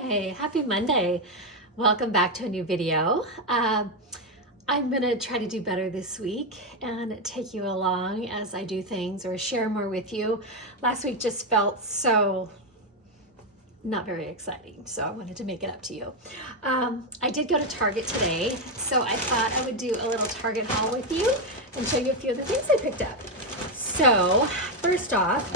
Hi, happy Monday. Welcome back to a new video. I'm gonna try to do better this week and take you along as I do things or share more with you. Last week just felt so not very exciting, so I wanted to make it up to you. I did go to Target today, so I thought I would do a little Target haul with you and show you a few of the things I picked up. So first off,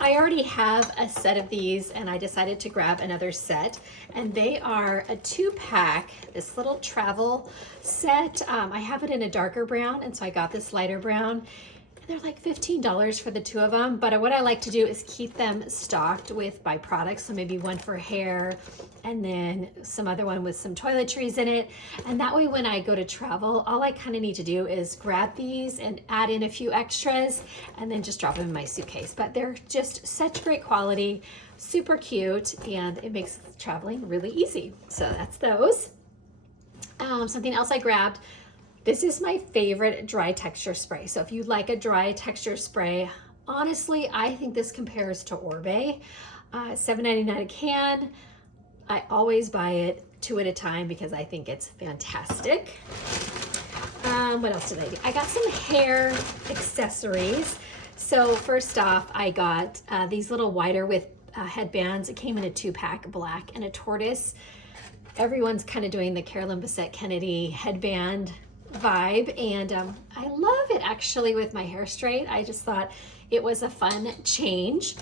I already have a set of these and I decided to grab another set, and they are a 2-pack, this little travel set. I have it in a darker brown, and so I got this lighter brown. They're like $15 for the two of them, but what I like to do is keep them stocked with my products. So maybe one for hair and then some other one with some toiletries in it. And that way when I go to travel, all I kind of need to do is grab these and add in a few extras and then just drop them in my suitcase. But they're just such great quality, super cute, and it makes traveling really easy. So that's those. Something else I grabbed. This is my favorite dry texture spray. So if you like a dry texture spray, honestly, I think this compares to Oribe. $7.99 a can. I always buy it 2 at a time because I think it's fantastic. What else did I do? I got some hair accessories. So first off, I got these little wider width headbands. It came in a 2-pack, black and a tortoise. Everyone's kind of doing the Carolyn Bessette Kennedy headband vibe, and I love it actually with my hair straight. I just thought it was a fun change.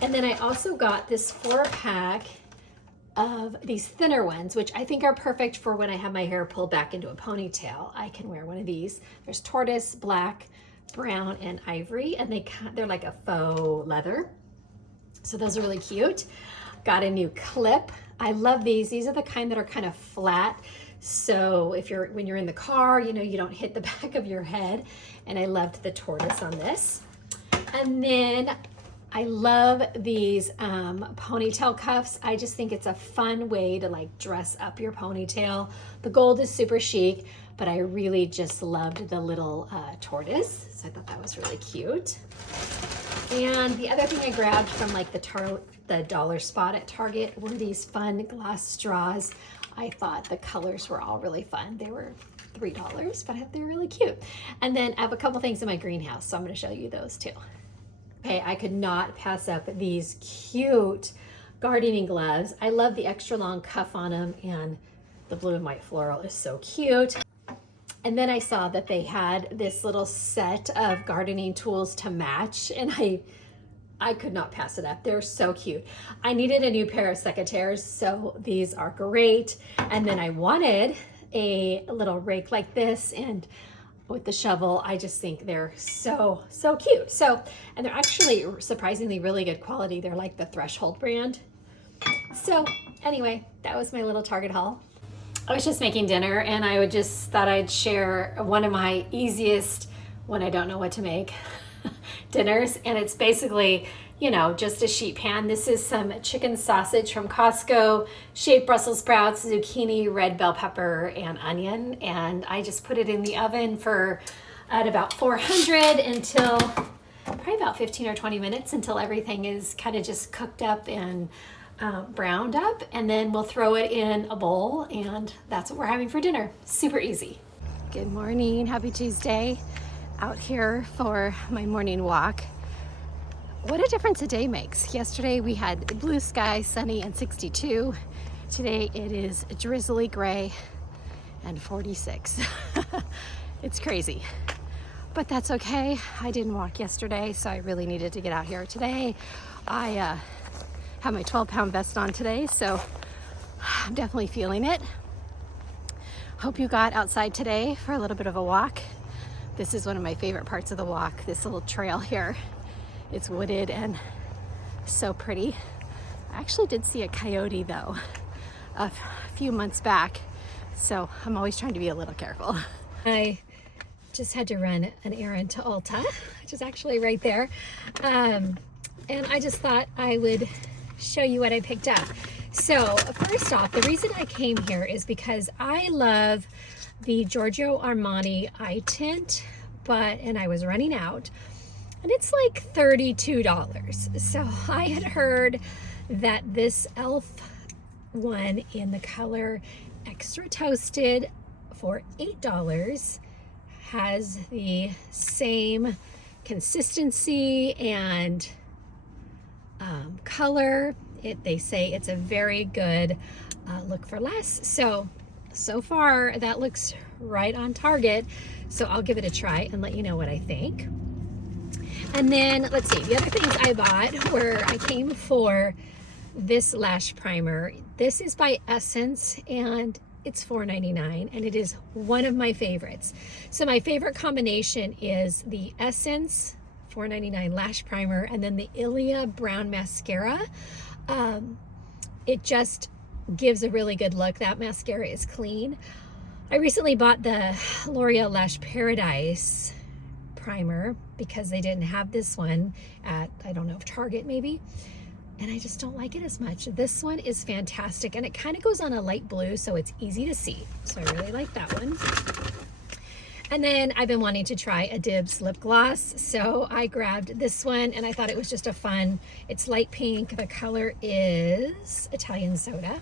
And then I also got this 4-pack of these thinner ones, which I think are perfect for when I have my hair pulled back into a ponytail. I can wear one of these. There's tortoise, black, brown, and ivory, and they're like a faux leather. So those are really cute. Got a new clip. I love these. These are the kind that are kind of flat. So when you're in the car, you don't hit the back of your head. And I loved the tortoise on this. And then I love these ponytail cuffs. I just think it's a fun way to like dress up your ponytail. The gold is super chic, but I really just loved the little tortoise. So I thought that was really cute. And the other thing I grabbed from like the dollar spot at Target were these fun glass straws. I thought the colors were all really fun. They were $3, but they're really cute. And then I have a couple things in my greenhouse, so I'm going to show you those too. Okay, I could not pass up these cute gardening gloves. I love the extra long cuff on them, and the blue and white floral is so cute. And then I saw that they had this little set of gardening tools to match, and I could not pass it up. They're so cute. I needed a new pair of secateurs, so these are great. And then I wanted a little rake like this, and with the shovel, I just think they're so cute. And they're actually surprisingly really good quality. They're like the Threshold brand. So anyway, that was my little Target haul. I was just making dinner, and I just thought I'd share one of my easiest, when I don't know what to make, dinners. And it's basically, just a sheet pan. This is some chicken sausage from Costco, shaved Brussels sprouts, zucchini, red bell pepper, and onion. And I just put it in the oven at about 400 until probably about 15 or 20 minutes until everything is kind of just cooked up and browned up. And then we'll throw it in a bowl, and that's what we're having for dinner. Super easy. Good morning. Happy Tuesday. Out here for my morning walk. What a difference a day makes. Yesterday we had blue sky, sunny, and 62. Today it is drizzly gray and 46. It's crazy, but that's okay. I didn't walk yesterday, so I really needed to get out here today. I have my 12-pound vest on today, so I'm definitely feeling it. Hope you got outside today for a little bit of a walk. This is one of my favorite parts of the walk, this little trail here. It's wooded and so pretty. I actually did see a coyote though a few months back, so I'm always trying to be a little careful. I just had to run an errand to Ulta, which is actually right there. And I just thought I would show you what I picked up. So first off, the reason I came here is because I love the Giorgio Armani eye tint, and I was running out, and it's like $32. So I had heard that this e.l.f. one in the color Extra Toasted for $8 has the same consistency and color. They say it's a very good look for less. So far that looks right on target. So I'll give it a try and let you know what I think. And then let's see, the other things I bought were, I came for this lash primer. This is by Essence and it's $4.99 and it is one of my favorites. So my favorite combination is the Essence $4.99 lash primer and then the Ilia brown mascara. It just gives a really good look. That mascara is clean. I recently bought the L'Oreal Lash Paradise primer because they didn't have this one at, I don't know, Target maybe, and I just don't like it as much. This one is fantastic and it kind of goes on a light blue, so it's easy to see. So I really like that one. And then I've been wanting to try a Dibs lip gloss, so I grabbed this one and I thought it was just a fun, it's light pink, the color is Italian Soda,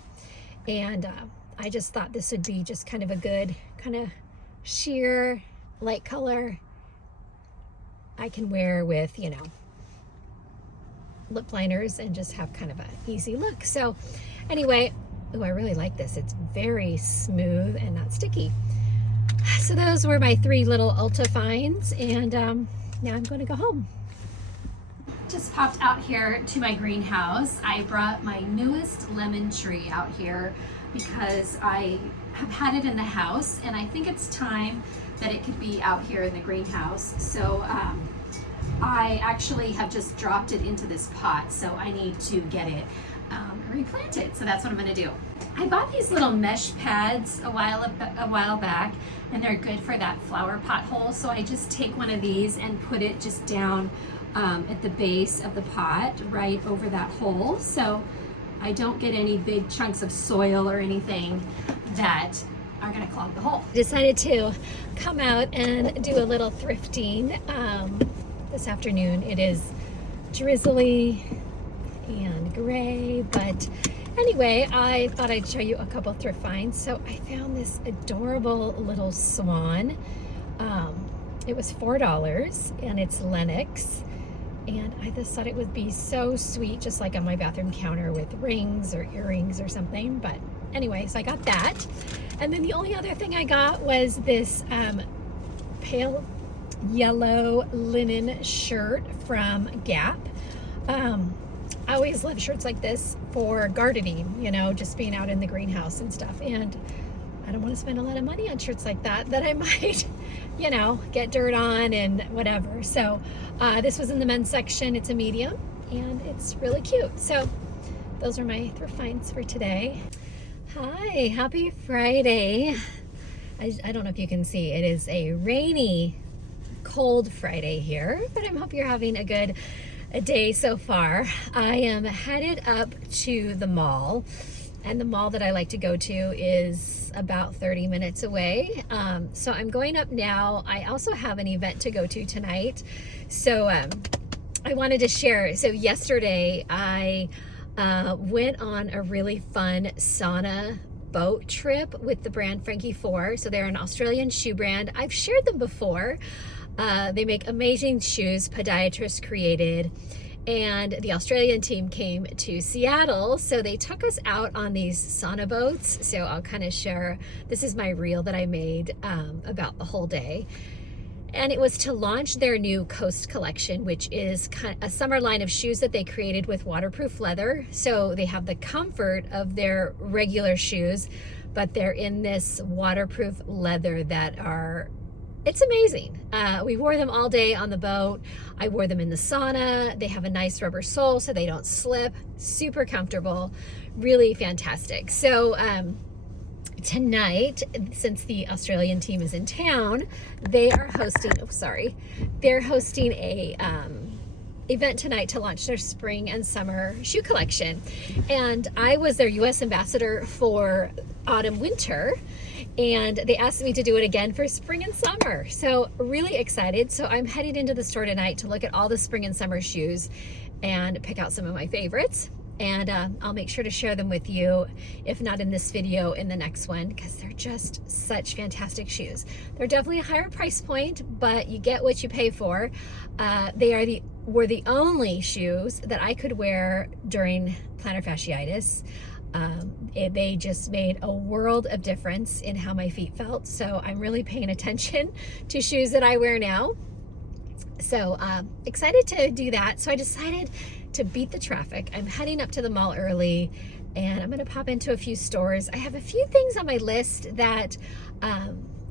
and I just thought this would be just kind of a good kind of sheer light color I can wear with, you know, lip liners and just have kind of an easy look. So anyway, oh, I really like this. It's very smooth and not sticky. So those were my 3 little Ulta finds, and now I'm going to go home. Just popped out here to my greenhouse. I brought my newest lemon tree out here because I have had it in the house and I think it's time that it could be out here in the greenhouse. So I actually have just dropped it into this pot, so I need to get it replanted. So that's what I'm going to do. I bought these little mesh pads a while back, and they're good for that flower pot hole. So I just take one of these and put it just down at the base of the pot, right over that hole, so I don't get any big chunks of soil or anything that are going to clog the hole. Decided to come out and do a little thrifting this afternoon. It is drizzly and gray, but anyway, I thought I'd show you a couple thrift finds. So I found this adorable little swan. It was $4 and it's Lenox, and I just thought it would be so sweet, just like on my bathroom counter with rings or earrings or something. But anyway, so I got that. And then the only other thing I got was this pale yellow linen shirt from Gap. I always love shirts like this for gardening, you know, just being out in the greenhouse and stuff. And I don't want to spend a lot of money on shirts like that I might, you know, get dirt on and whatever. So this was in the men's section. It's a medium and it's really cute. So those are my thrift finds for today. Hi, happy Friday. I don't know if you can see, it is a rainy, cold Friday here, but I hope you're having a good day so far. I am headed up to the mall, and the mall that I like to go to is about 30 minutes away. So I'm going up now. I also have an event to go to tonight. So I wanted to share. So yesterday I went on a really fun sauna boat trip with the brand Frankie 4. So they're an Australian shoe brand. I've shared them before. They make amazing shoes, podiatrist created, and the Australian team came to Seattle, so they took us out on these sauna boats. So I'll kind of share, this is my reel that I made about the whole day. And it was to launch their new Coast collection, which is a summer line of shoes that they created with waterproof leather. So they have the comfort of their regular shoes, but they're in this waterproof leather that are, it's amazing. We wore them all day on the boat. I wore them in the sauna. They have a nice rubber sole so they don't slip. Super comfortable, really fantastic. So tonight, since the Australian team is in town, they are hosting, they're hosting a event tonight to launch their spring and summer shoe collection. And I was their US ambassador for autumn winter, and they asked me to do it again for spring and summer. So really excited. So I'm heading into the store tonight to look at all the spring and summer shoes and pick out some of my favorites. and I'll make sure to share them with you, if not in this video, in the next one, because they're just such fantastic shoes. They're definitely a higher price point, but you get what you pay for. They were the only shoes that I could wear during plantar fasciitis. They just made a world of difference in how my feet felt. So I'm really paying attention to shoes that I wear now. So excited to do that. So I decided to beat the traffic. I'm heading up to the mall early, and I'm going to pop into a few stores. I have a few things on my list that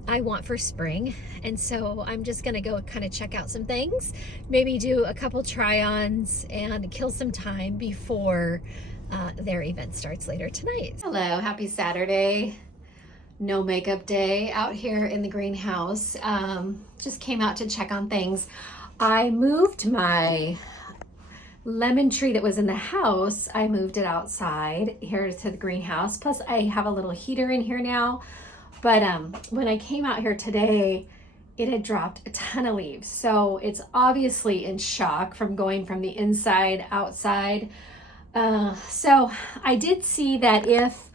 I want for spring, and so I'm just going to go kind of check out some things, maybe do a couple try-ons and kill some time before their event starts later tonight. Hello, happy Saturday. No makeup day out here in the greenhouse. Just came out to check on things. I moved my lemon tree that was in the house. I moved it outside here to the greenhouse. Plus I have a little heater in here now. But when I came out here today, it had dropped a ton of leaves. So it's obviously in shock from going from the inside outside. So I did see that if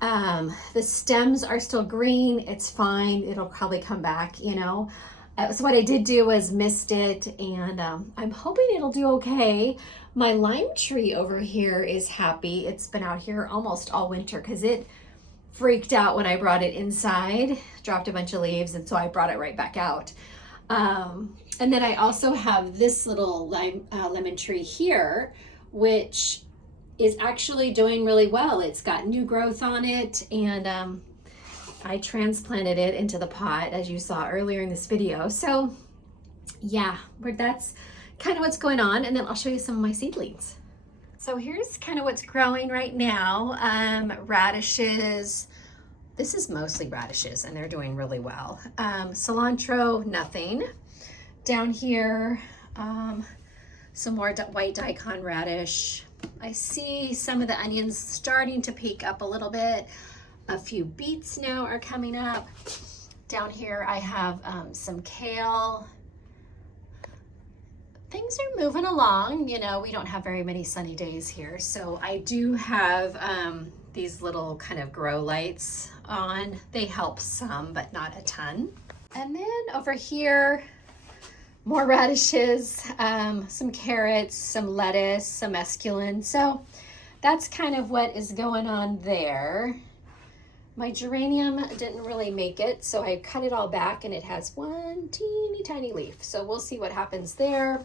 the stems are still green, it's fine. It'll probably come back, you know. So what I did do was mist it, and I'm hoping it'll do okay. My lime tree over here is happy. It's been out here almost all winter because it freaked out when I brought it inside, dropped a bunch of leaves, and so I brought it right back out. And then I also have this little lemon tree here, which is actually doing really well. It's got new growth on it, and I transplanted it into the pot, as you saw earlier in this video. So yeah, that's kind of what's going on. And then I'll show you some of my seedlings. So here's kind of what's growing right now. Radishes. This is mostly radishes, and they're doing really well. Cilantro, nothing. Down here, some more white daikon radish. I see some of the onions starting to peak up a little bit. A few beets now are coming up. Down here I have some kale. Things are moving along. You know, we don't have very many sunny days here. So I do have these little kind of grow lights on. They help some, but not a ton. And then over here, more radishes, some carrots, some lettuce, some esculent. So that's kind of what is going on there. My geranium didn't really make it, so I cut it all back, and it has one teeny tiny leaf. So we'll see what happens there.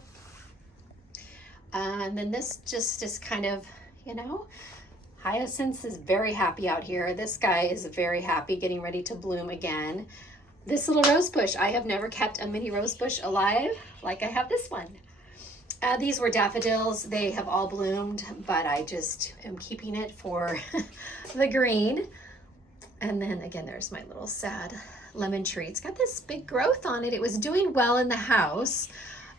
And then this just is kind of, you know, hyacinth is very happy out here. This guy is very happy, getting ready to bloom again. This little rose bush, I have never kept a mini rose bush alive like I have this one. These were daffodils. They have all bloomed, but I just am keeping it for the green. And then again, there's my little sad lemon tree. It's got this big growth on it. It was doing well in the house,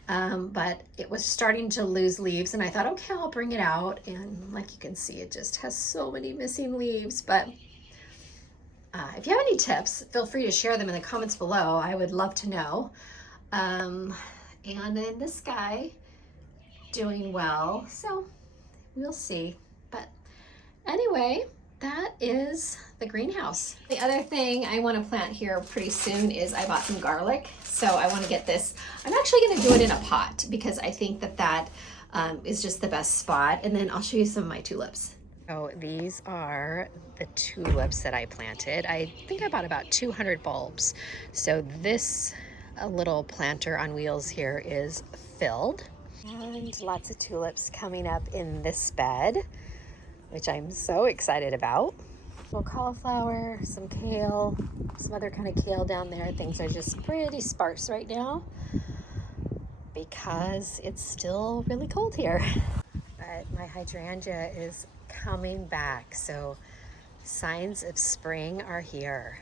but it was starting to lose leaves, and I thought, okay, I'll bring it out. And like you can see, it just has so many missing leaves. But if you have any tips, feel free to share them in the comments below. I would love to know. And then this guy doing well, so we'll see. But anyway, that is the greenhouse. The other thing I want to plant here pretty soon is I bought some garlic. So I want to get this. I'm actually going to do it in a pot because I think that is just the best spot. And then I'll show you some of my tulips. So these are the tulips that I planted. I think I bought about 200 bulbs. So this little planter on wheels here is filled. And lots of tulips coming up in this bed, which I'm so excited about. Little cauliflower, some kale, some other kind of kale down there. Things are just pretty sparse right now because it's still really cold here. But my hydrangea is coming back, so signs of spring are here.